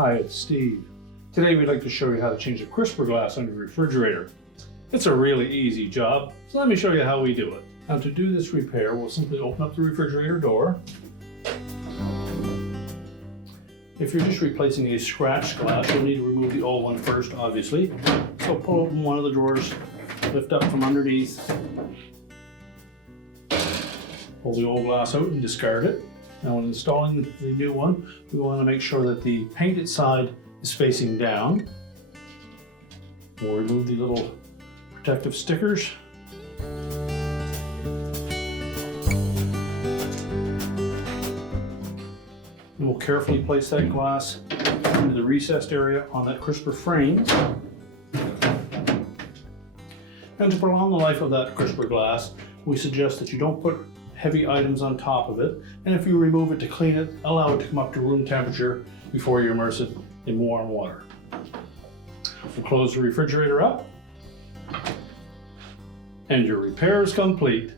Hi, it's Steve. Today we'd like to show you how to change the crisper glass on your refrigerator. It's a really easy job, so let me show you how we do it. Now to do this repair, we'll simply open up the refrigerator door. If you're just replacing a scratched glass, you'll need to remove the old one first, obviously. So pull open one of the drawers, lift up from underneath, pull the old glass out and discard it. Now when installing the new one, we want to make sure that the painted side is facing down. We'll remove the little protective stickers. And we'll carefully place that glass into the recessed area on that crisper frame. And to prolong the life of that crisper glass, we suggest that you don't put heavy items on top of it, and if you remove it to clean it, allow it to come up to room temperature before you immerse it in warm water. We'll close the refrigerator up, and your repair is complete.